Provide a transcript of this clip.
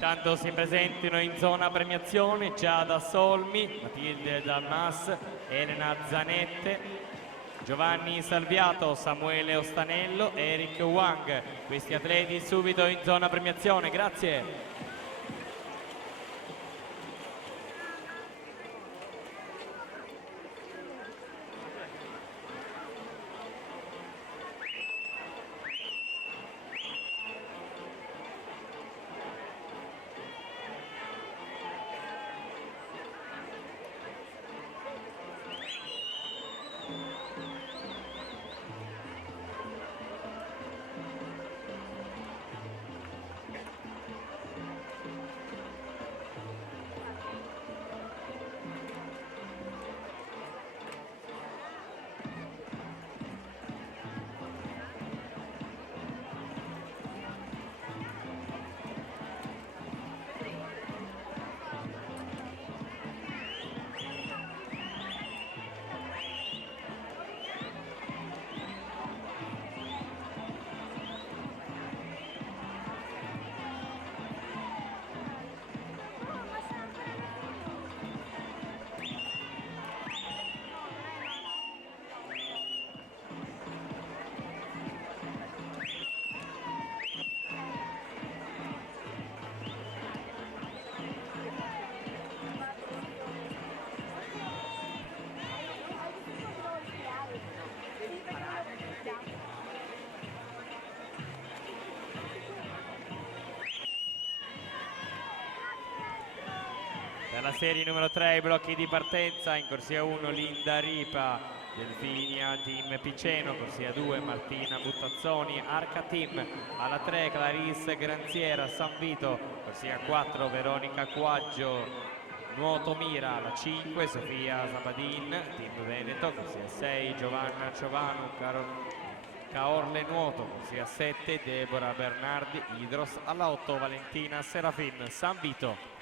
Intanto si presentino in zona premiazione Giada Solmi, Matilde Dalmas, Elena Zanette, Giovanni Salviato, Samuele Ostanello, Eric Wang. Questi atleti subito in zona premiazione, grazie. Per la serie numero 3 i blocchi di partenza: in corsia 1 Linda Ripa, Delfinia Team Piceno, corsia 2 Martina Buttazzoni, Arca Team, alla 3 Clarisse Granziera, San Vito, corsia 4 Veronica Quaggio, Nuoto Mira, alla 5 Sofia Sabadin, Team Veneto, corsia 6 Giovanna Ciovanu, Caorle Nuoto, corsia 7 Deborah Bernardi, Idros, alla 8 Valentina Serafin, San Vito.